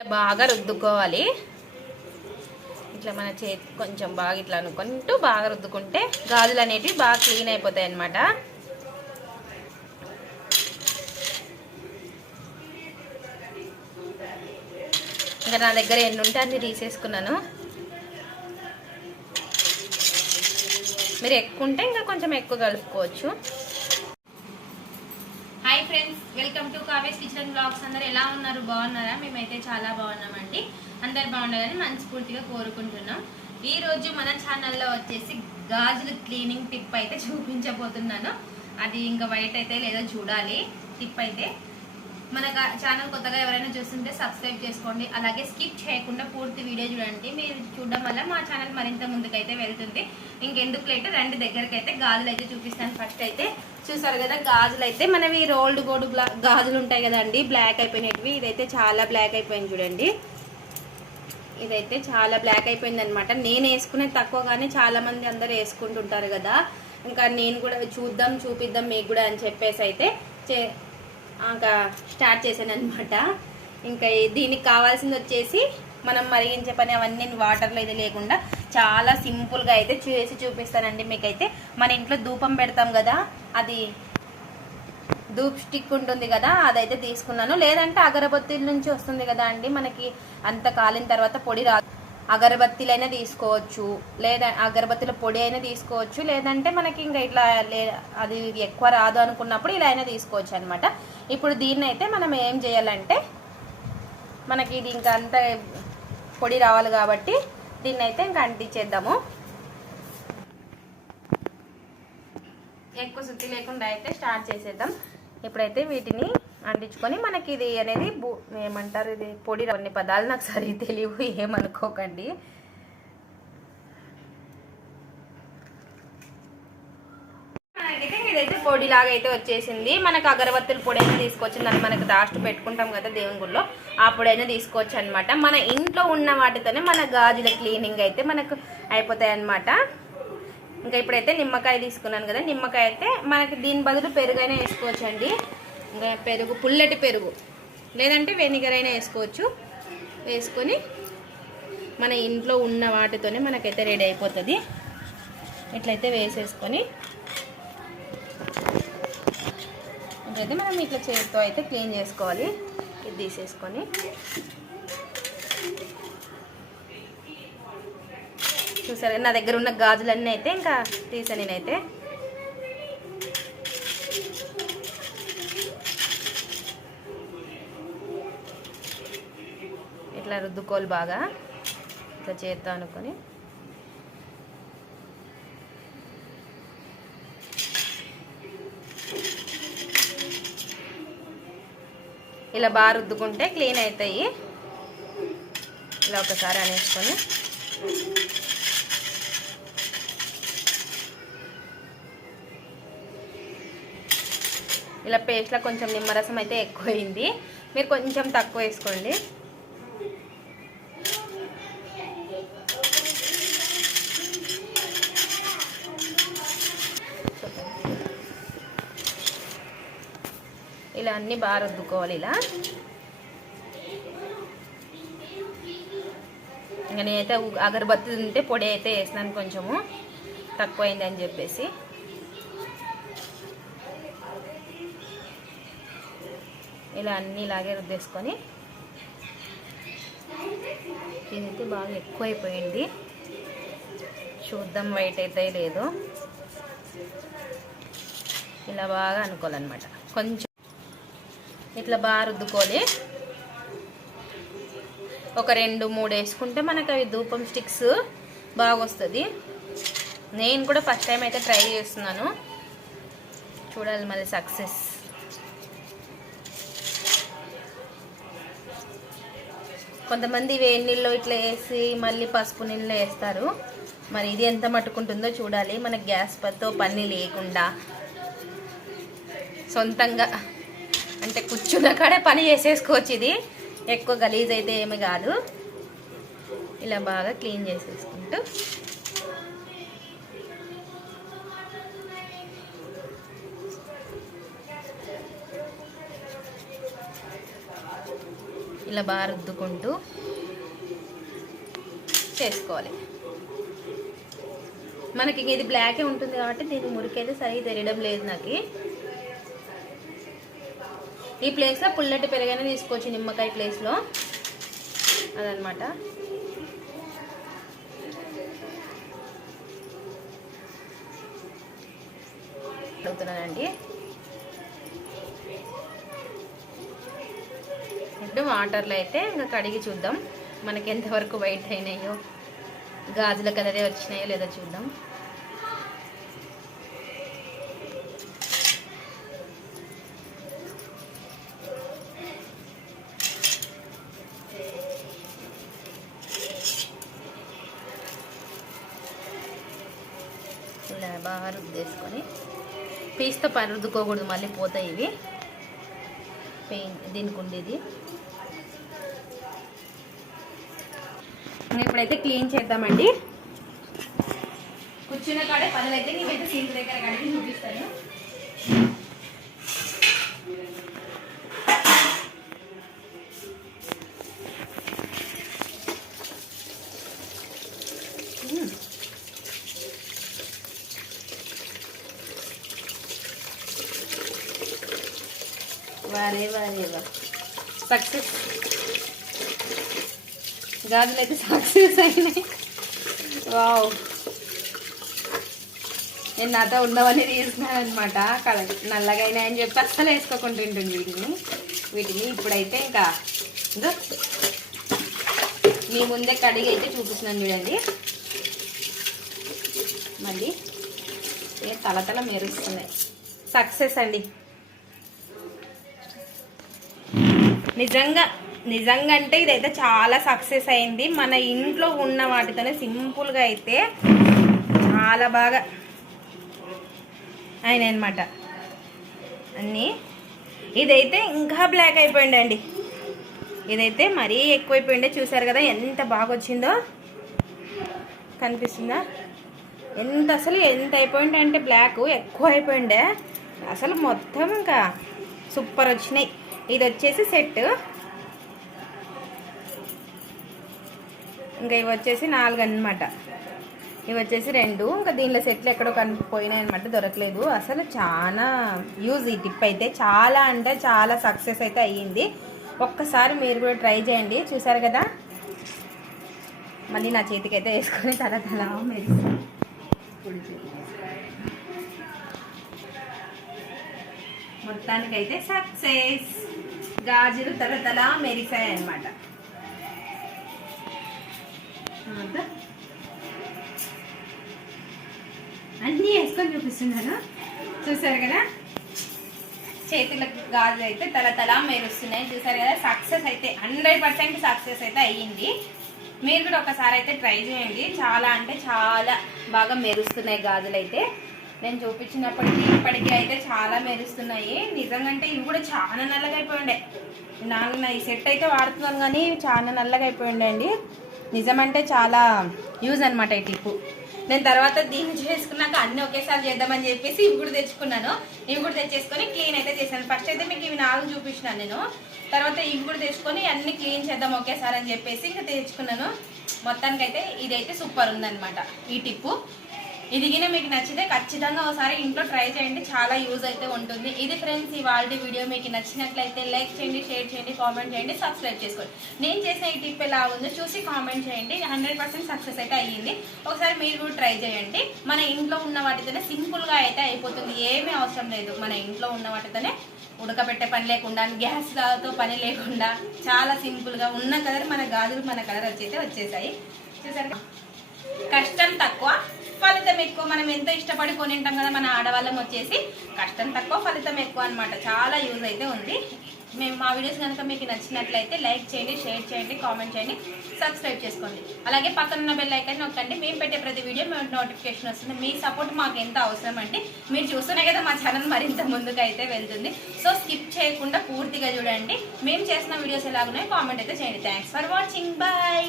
బాగా రుద్దుకోవాలి. ఇట్లా మన చేతి కొంచెం బాగా ఇట్లా అనుకుంటూ బాగా రుద్దుకుంటే గాజులు అనేటివి బాగా క్లీన్ అయిపోతాయి అన్నమాట. ఇంకా నా దగ్గర ఎన్ని ఉంటే అన్ని తీసేసుకున్నాను. మీరు ఎక్కువ ఉంటే ఇంకా కొంచెం ఎక్కువ కలుపుకోవచ్చు. వెల్కమ్ టు కావేస్ కిచెన్ బ్లాగ్స్. అందరు ఎలా ఉన్నారు? బాగున్నారా? మేమైతే చాలా బాగున్నామండి. అందరు బాగుండాలని మనస్ఫూర్తిగా కోరుకుంటున్నాం. ఈ రోజు మన ఛానల్లో వచ్చేసి గాజులు క్లీనింగ్ టిప్ అయితే చూపించబోతున్నాను. అది ఇంకా వైట్ అయితే లేదో చూడాలి. టిప్ అయితే మన ఛానల్ కొత్తగా ఎవరైనా చూస్తుంటే సబ్స్క్రైబ్ చేసుకోండి. అలాగే స్కిప్ చేయకుండా పూర్తి వీడియో చూడండి. మీరు చూడడం వల్ల మా ఛానల్ మరింత ముందుకైతే వెళ్తుంది. ఇంకెందుకు లేట్? రెండు దగ్గరికి అయితే గాజులు అయితే చూపిస్తాను ఫస్ట్ అయితే. చూసారు కదా గాజులు అయితే మనవి రోల్డ్ గోల్డ్ గాజులు ఉంటాయి కదండి బ్లాక్ అయిపోయినవి. ఇదైతే చాలా బ్లాక్ అయిపోయింది చూడండి. ఇదైతే చాలా బ్లాక్ అయిపోయింది అనమాట నేను వేసుకునే తక్కువగానే చాలా మంది అందరు వేసుకుంటుంటారు కదా. ఇంకా నేను కూడా చూద్దాం చూపిద్దాం మీకు కూడా అని చెప్పేసి అయితే చే ఇంకా స్టార్ట్ చేశాను అనమాట ఇంకా దీనికి కావాల్సింది వచ్చేసి మనం మరిగించే పని అవన్నీ వాటర్లో ఇది లేకుండా చాలా సింపుల్గా అయితే చేసి చూపిస్తానండి మీకైతే. మన ఇంట్లో ధూపం పెడతాం కదా అది ధూప్ స్టిక్ ఉంటుంది కదా అదైతే తీసుకున్నాను. లేదంటే అగరబత్తి నుంచి వస్తుంది కదా అండి మనకి అంత కాలిన తర్వాత పొడి రాదు. అగరబత్తీలైనా తీసుకోవచ్చు లేదా అగరబత్తిల పొడి అయినా తీసుకోవచ్చు లేదంటే మనకి ఇంకా ఇట్లా లే అది ఎక్కువ రాదు అనుకున్నప్పుడు ఇలా అయినా తీసుకోవచ్చు అనమాట ఇప్పుడు దీన్ని అయితే మనం ఏం చేయాలంటే మనకి ఇది ఇంకా అంత పొడి రావాలి కాబట్టి దీన్ని అయితే ఇంకా అంటించేద్దాము. ఎక్కువ శుద్ధి లేకుండా అయితే స్టార్ట్ చేసేద్దాం. ఇప్పుడైతే వీటిని అంటించుకొని మనకి ఇది అనేది ఏమంటారు ఇది పొడి కొన్ని పదాలు నాకు సరిగ్గా తెలియవు ఏమనుకోకండి. మనకైతే ఇదైతే పొడి లాగా అయితే వచ్చేసింది. మనకు అగరబత్తుల పొడి అయినా తీసుకొచ్చింది అని మనకు దాస్ట్ పెట్టుకుంటాం కదా దేవుని గుళ్ళో ఆ పొడి అయినా తీసుకోవచ్చు అనమాట మన ఇంట్లో ఉన్న వాటితోనే మన గాజుల క్లీనింగ్ అయితే మనకు అయిపోతాయి అనమాట ఇంకా ఇప్పుడైతే నిమ్మకాయ తీసుకున్నాను కదా నిమ్మకాయ అయితే మనకి దీని బదులు పెరుగు అయినా వేసుకోవచ్చు ఇంకా పెరుగు పుల్లటి పెరుగు. లేదంటే వెనిగర్ అయినా వేసుకోవచ్చు. వేసుకొని మన ఇంట్లో ఉన్న వాటితోనే మనకైతే రెడీ అయిపోతుంది. ఇట్లయితే వేసేసుకొని ఇప్పుడైతే మనం ఇట్లా చేతితో అయితే క్లీన్ చేసుకోవాలి. ఇది తీసేసుకొని. చూసారా? నా దగ్గర ఉన్న గాజులన్నీ అయితే ఇంకా తీసాను నేనైతే. ఇట్లా రుద్దుకోవాలి బాగా. ఇట్లా చేద్దాం అనుకొని. ఇలా బాగా రుద్దుకుంటే క్లీన్ అవుతాయి ఇలా ఒకసారి అనేసుకొని. ఇలా పేస్ట్లో కొంచెం నిమ్మరసం అయితే ఎక్కువైంది. మీరు కొంచెం తక్కువ వేసుకోండి. ఇలా అన్నీ బాగా రుద్దుకోవాలి ఇలా. ఇంకా నేనైతే అగరబత్తి ఉంటే పొడి అయితే వేసినాను కొంచెము. తక్కువైంది అని చెప్పేసి. ఇలా అన్నీ ఇలాగే రుద్దేసుకొని దీనికి బాగా ఎక్కువైపోయింది. చూద్దాం వైట్ అయితే లేదు. ఇలా బాగా అనుకోవాలన్నమాట. కొంచెం ఇట్లా బాగా రుద్దుకోవాలి ఒక రెండు మూడు వేసుకుంటే మనకు అవి ధూపం స్టిక్స్ బాగా వస్తుంది. నేను కూడా ఫస్ట్ టైం అయితే ట్రై చేస్తున్నాను. చూడాలి మళ్ళీ సక్సెస్. కొంతమంది వేడి నీళ్ళు ఇట్లా వేసి మళ్ళీ పసుపు నీళ్ళు వేస్తారు. మరి ఇది ఎంత మట్టుకుంటుందో చూడాలి. మన గ్యాస్ పత్తో పని లేకుండా సొంతంగా అంటే కూర్చున్న కాడే పని చేసేసుకోవచ్చు ఇది. ఎక్కువ గలీజ్ అయితే ఏమి కాదు. ఇలా బాగా క్లీన్ చేసేసుకుంటూ. ఇలా బాగా రుద్దుకుంటూ చేసుకోవాలి. మనకి ఇంక ఇది బ్లాకే ఉంటుంది కాబట్టి దీని మురికైతే సరిగ్గా తెలియడం లేదు నాకు. ఈ ప్లేస్లో పుల్లటి పెరుగైనా తీసుకోవచ్చు నిమ్మకాయ ప్లేస్లో అదనమాట అడుగుతున్నానండి. ఇప్పుడు వాటర్లో అయితే ఇంకా కడిగి చూద్దాం. మనకి ఎంతవరకు వైట్ అయినాయో గాజుల కలరే వచ్చినాయో లేదో చూద్దాం. ఇలా బాగా రుద్దేసుకొని పీస్తో పని రుద్దుకోకూడదు మళ్ళీ పోతాయి ఇవి. పెయిన్ దీనికి ఉండేది ఇప్పుడైతే క్లీన్ చేద్దామండి. కూర్చున్న కాడే పనులు అయితే నీవైతే సింక్ దగ్గర కడిగి చూపిస్తాను. వారే వారే వా. సక్సెస్ గాజులు అయితే సక్సెస్ అయినాయి. వావ్ నేను నాతో ఉండవని తీసుకున్నాను అనమాట నల్లగా అయినాయని చెప్పి అస్సలు వేసుకోకుండా ఉంటుంది వీటిని. వీటిని ఇప్పుడైతే ఇంకా మీ ముందే కడిగి అయితే చూపిస్తున్నాను చూడండి. మళ్ళీ తల తల మెరుస్తున్నాయి. సక్సెస్ అండి. నిజంగా నిజంగా అంటే ఇదైతే చాలా సక్సెస్ అయింది. మన ఇంట్లో ఉన్న వాటితోనే సింపుల్గా అయితే చాలా బాగా అయినాయి అనమాట అన్నీ. ఇదైతే ఇంకా బ్లాక్ అయిపోయిండండి ఇదైతే మరీ ఎక్కువైపోయిండే చూసారు కదా ఎంత బాగా వచ్చిందో కనిపిస్తుందా? ఎంత అసలు ఎంత అయిపోయిండే అంటే బ్లాక్. ఎక్కువ అయిపోయిండే అసలు మొత్తం ఇంకా సూపర్ వచ్చినాయి. ఇది వచ్చేసి సెట్. ఇంకా ఇవి వచ్చేసి నాలుగు అనమాట ఇవి వచ్చేసి రెండు. ఇంకా దీనిలో సెట్లు ఎక్కడో కనిపోయినాయి అనమాట దొరకలేదు. అసలు చాలా యూజ్ ఈ టిప్ అయితే. చాలా అంటే చాలా సక్సెస్ అయితే అయ్యింది. ఒక్కసారి మీరు కూడా ట్రై చేయండి. చూసారు కదా? మళ్ళీ నా చేతికి అయితే వేసుకొని తల తల మొత్తానికైతే సక్సెస్. గాజులు తలతలా మెరిసాయి అనమాట అన్నీ వేసుకొని చూపిస్తున్నాను. చూసారు కదా? చేతులకు గాజులు అయితే తలతలా మెరుస్తున్నాయి. చూసారు కదా? సక్సెస్ అయితే హండ్రెడ్ పర్సెంట్ సక్సెస్ అయితే అయ్యింది. మీరు కూడా ఒకసారి అయితే ట్రై చేయండి. చాలా అంటే చాలా బాగా మెరుస్తున్నాయి గాజులు అయితే. నేను చూపించినప్పటికీ ఇప్పటికీ అయితే చాలా మెరుస్తున్నాయి. నిజంగా అంటే ఇవి కూడా చాలా నల్లగా అయిపోయిండే. నాకు ఈ సెట్ అయితే వాడుతున్నాను కానీ చాలా నల్లగా అయిపోయిండే అండి. నిజమంటే చాలా యూజ్ అనమాట ఈ టిప్పు నేను తర్వాత దీన్ని చేసుకున్నాక అన్ని ఒకేసారి చేద్దామని చెప్పేసి ఇవి కూడా తెచ్చుకున్నాను. ఇవి కూడా తెచ్చేసుకొని క్లీన్ అయితే చేశాను. ఫస్ట్ అయితే మీకు ఇవి నాలుగు చూపించినాను నేను. తర్వాత ఇవి కూడా తెచ్చుకొని అన్ని క్లీన్ చేద్దాం ఒకేసారి అని చెప్పేసి ఇంకా తెచ్చుకున్నాను. మొత్తానికైతే ఇదైతే సూపర్ ఉందన్నమాట ఈ టిప్పు. ఇదిగినా మీకు నచ్చితే ఖచ్చితంగా ఒకసారి ఇంట్లో ట్రై చేయండి. చాలా యూజ్ అయితే ఉంటుంది. ఇది ఫ్రెండ్స్ ఇవాళ వీడియో మీకు నచ్చినట్లయితే లైక్ చేయండి షేర్ చేయండి కామెంట్ చేయండి సబ్స్క్రైబ్ చేసుకోండి. నేను చేసిన ఈ టిప్ ఎలా ఉందో చూసి కామెంట్ చేయండి. హండ్రెడ్ పర్సెంట్ సక్సెస్ అయితే అయ్యింది. ఒకసారి మీరు కూడా ట్రై చేయండి. మన ఇంట్లో ఉన్న వాటితోనే సింపుల్గా అయితే అయిపోతుంది. ఏమీ అవసరం లేదు. మన ఇంట్లో ఉన్న వాటితోనే ఉడకబెట్టే పని లేకుండా గ్యాస్తో పని లేకుండా చాలా సింపుల్గా ఉన్న కలర్ మన గాజులు మన కలర్ వచ్చి అయితే వచ్చేసాయి. చూసారు కష్టం తక్కువ. ఫలితం ఎక్కువ మనం ఎంతో ఇష్టపడి కొనింటాం కదా మన ఆడవాళ్ళం వచ్చేసి కష్టం తక్కువ ఫలితం ఎక్కువ అనమాట చాలా యూజ్ అయితే ఉంది. మేము మా వీడియోస్ కనుక మీకు నచ్చినట్లయితే లైక్ చేయండి షేర్ చేయండి కామెంట్ చేయండి సబ్స్క్రైబ్ చేసుకోండి. అలాగే పక్కన ఉన్న బెల్ ఐకాన్ నొక్కండి. మేము పెట్టే ప్రతి వీడియో మేము నోటిఫికేషన్ వస్తుంది. మీ సపోర్ట్ మాకు ఎంత అవసరం అండి మీరు చూస్తూనే కదా మా ఛానల్ మరింత ముందుకు అయితే వెళ్తుంది. సో స్కిప్ చేయకుండా పూర్తిగా చూడండి. మేము చేసిన వీడియోస్ ఎలాగున్నాయో కామెంట్ అయితే చేయండి. Thanks for watching bye